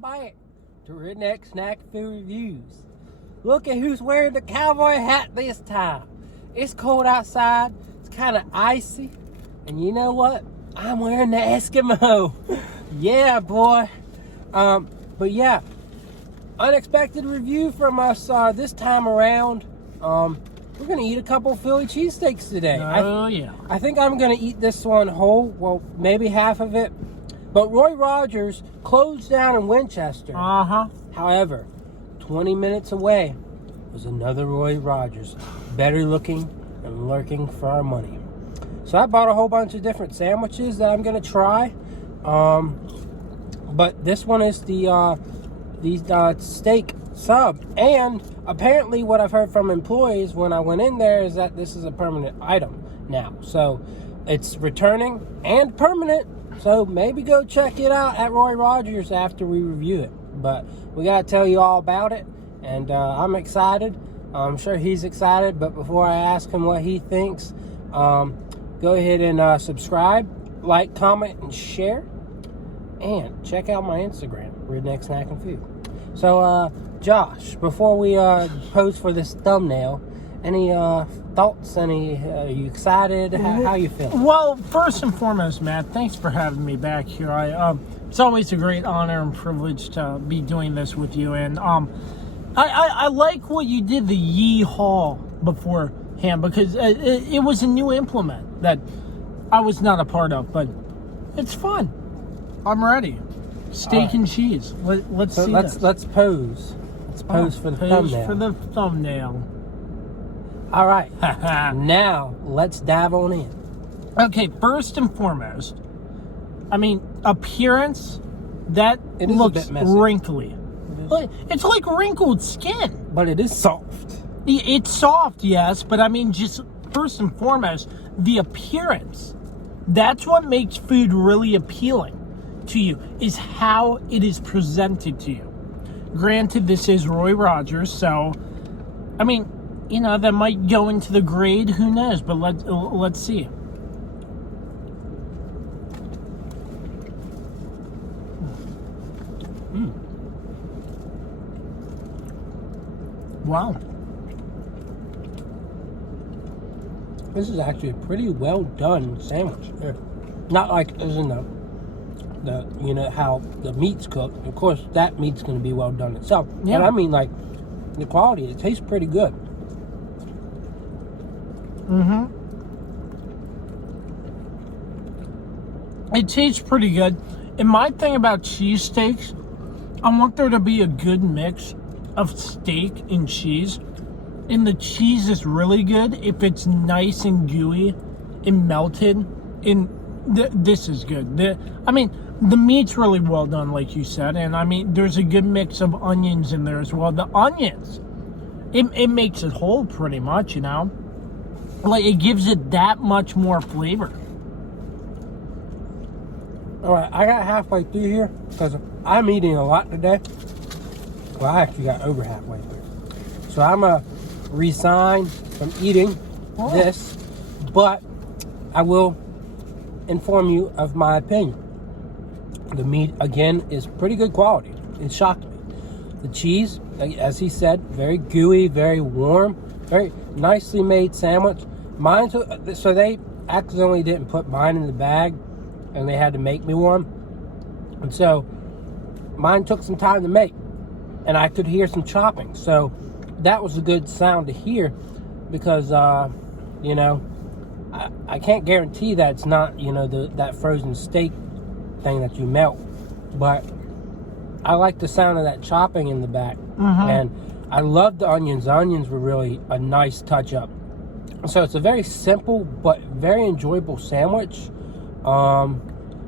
welcome back to Redneck Snack Food Reviews. Look at who's wearing the cowboy hat this time. It's cold outside, it's kind of icy, and you know what? I'm wearing the Eskimo. Yeah, boy. But yeah, unexpected review from us this time around. We're gonna eat a couple Philly cheesesteaks today. Yeah. I think I'm gonna eat this one whole, well, maybe half of it. But Roy Rogers closed down in Winchester. However, 20 minutes away was another Roy Rogers, better looking and lurking for our money. So I bought a whole bunch of different sandwiches that I'm gonna try. But this one is the steak sub, and apparently what I've heard from employees when I went in there is that this is a permanent item now. So it's returning and permanent. So maybe go check it out at Roy Rogers after we review it. But we got to tell you all about it. And I'm excited. I'm sure he's excited. But before I ask him what he thinks, go ahead and subscribe, like, comment, and share. And check out my Instagram, Redneck Snack and Food. So, Josh, before we pose for this thumbnail, any thoughts? Are you excited? How you feeling? Well, first and foremost, Matt, thanks for having me back here. It's always a great honor and privilege to be doing this with you. And I like what you did, the yee-haw beforehand, because it was a new implement that I was not a part of, but it's fun. I'm ready. Steak and cheese. Let's see this. Let's pose. Let's pose for the thumbnail. For the thumbnail. All right. Now, let's dive on in. Okay, first and foremost, I mean, appearance, that it looks wrinkly. It's like wrinkled skin. But it is soft. It's soft, yes, but I mean, just first and foremost, the appearance. That's what makes food really appealing to you, is how it is presented to you. Granted, this is Roy Rogers, so, I mean, you know, that might go into the grade, who knows, but let's see. Wow. This is actually a pretty well done sandwich. Not like as in the you know how the meat's cooked. Of course, that meat's going to be well done itself. Yeah. But I mean, like, the quality, it tastes pretty good. It tastes pretty good. And my thing about cheesesteaks, I want there to be a good mix of steak and cheese. And the cheese is really good if it's nice and gooey and melted. And this is good. I mean, the meat's really well done, like you said. And I mean, there's a good mix of onions in there as well. The onions, it makes it whole pretty much, you know. Like, it gives it that much more flavor. All right, I got halfway through here because I'm eating a lot today. Well, I actually got over halfway through. So I'm going to resign from eating this, but I will inform you of my opinion. The meat, again, is pretty good quality. It shocked me. The cheese, as he said, very gooey, very warm, very nicely made sandwich. Mine, so they accidentally didn't put mine in the bag, and they had to make me one. And so mine took some time to make, and I could hear some chopping. So that was a good sound to hear, because you know, I can't guarantee that it's not, you know, that frozen steak thing that you melt, but I like the sound of that chopping in the back. And I love the onions. The onions were really a nice touch up. So it's a very simple but very enjoyable sandwich. I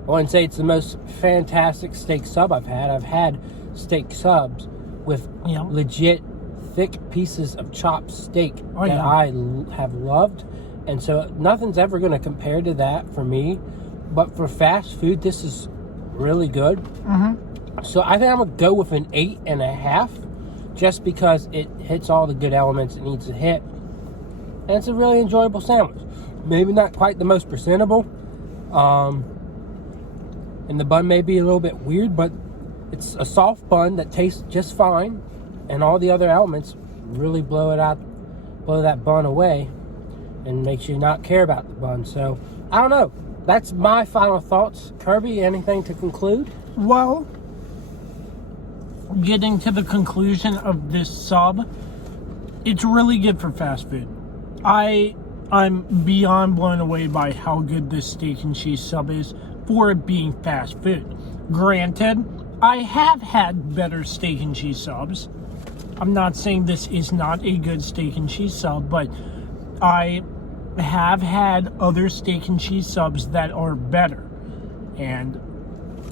wouldn't say it's the most fantastic steak sub I've had. I've had steak subs with legit thick pieces of chopped steak that I have loved, and so nothing's ever going to compare to that for me. But for fast food, this is really good. So I think I'm going to go with an 8.5, just because it hits all the good elements it needs to hit. And it's a really enjoyable sandwich. Maybe not quite the most presentable. And the bun may be a little bit weird, but It's a soft bun that tastes just fine, and all the other elements really blow that bun away, and makes you not care about the bun. So I don't know. That's my final thoughts. Kirby, anything to conclude? Well, getting to the conclusion of this sub, it's really good for fast food. I'm beyond blown away by how good this steak and cheese sub is for it being fast food. Granted, I have had better steak and cheese subs. I'm not saying this is not a good steak and cheese sub, but I have had other steak and cheese subs that are better. And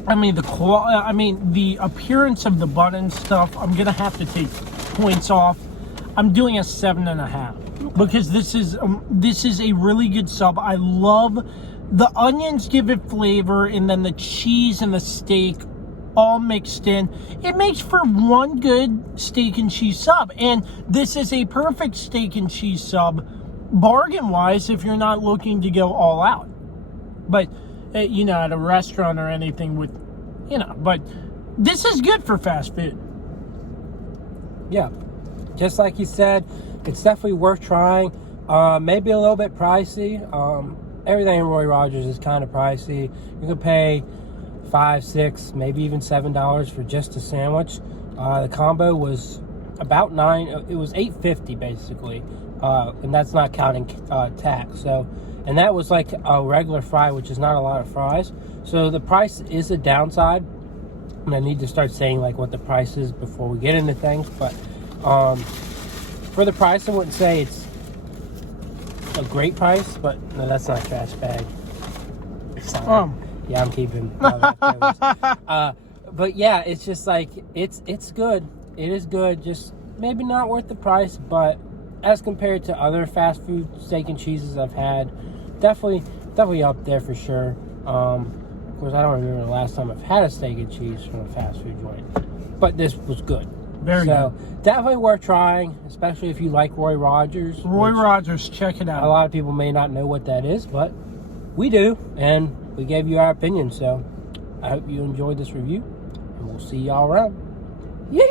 I mean the appearance of the bun and stuff, I'm gonna have to take points off. I'm doing a 7.5 because this is a really good sub. I love the onions, give it flavor, and then the cheese and the steak all mixed in. It makes for one good steak and cheese sub, and this is a perfect steak and cheese sub bargain wise if you're not looking to go all out. But you know, at a restaurant or anything with, you know, but this is good for fast food. Yeah, just like you said, it's definitely worth trying. Maybe a little bit pricey. Everything in Roy Rogers is kind of pricey. You can pay $5, $6, maybe even $7 for just a sandwich. The combo was about $9. It was $8.50 basically, and that's not counting tax. So, and that was like a regular fry, which is not a lot of fries. So the price is a downside, and I need to start saying like what the price is before we get into things. But for the price, I wouldn't say it's a great price, but no, that's not a trash bag. Sorry. Yeah, I'm keeping but yeah, it's just like it's good. It is good, just maybe not worth the price, but as compared to other fast food steak and cheeses I've had, definitely up there for sure. Of course, I don't remember the last time I've had a steak and cheese from a fast food joint, but this was good. Very good. Definitely worth trying, especially if you like Roy Rogers. Roy Rogers, check it out. A lot of people may not know what that is, but we do, and we gave you our opinion. So I hope you enjoyed this review, and we'll see y'all around. Yeah.